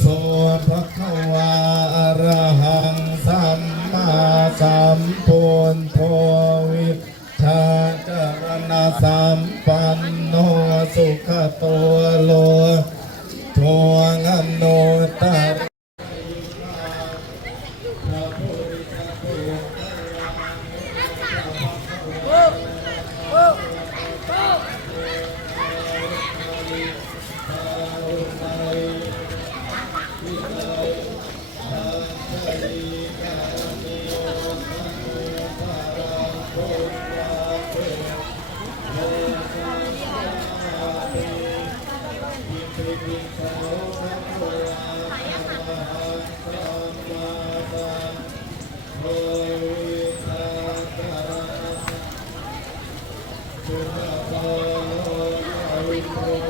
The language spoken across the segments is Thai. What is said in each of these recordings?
โสภะคะวาอะระหังสัมมาสัมพุทโธวิชาจารณะสัมปันโนสุขตัวโลทวงโนตา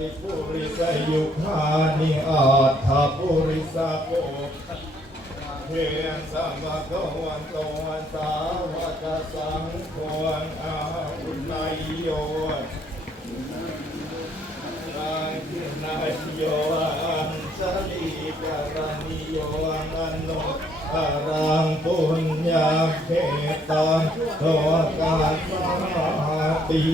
ริปุริสยุคานิอาถาปุริสะโก เพียงสัมภะคะวันโตสาวกสังโฆอาหุนายโยนังคินายโยอันสลีการณิโยอันโนอารังปุญญาเขตังโตกาสมาติ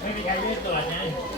ไม่มีใครยืดตรวจไ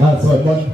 อ่าสวดมนต์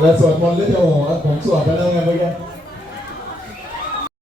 แล้วสวดมนต์หรือจะโอ้โหผมสวดไปแล้วไงเมื่อกี้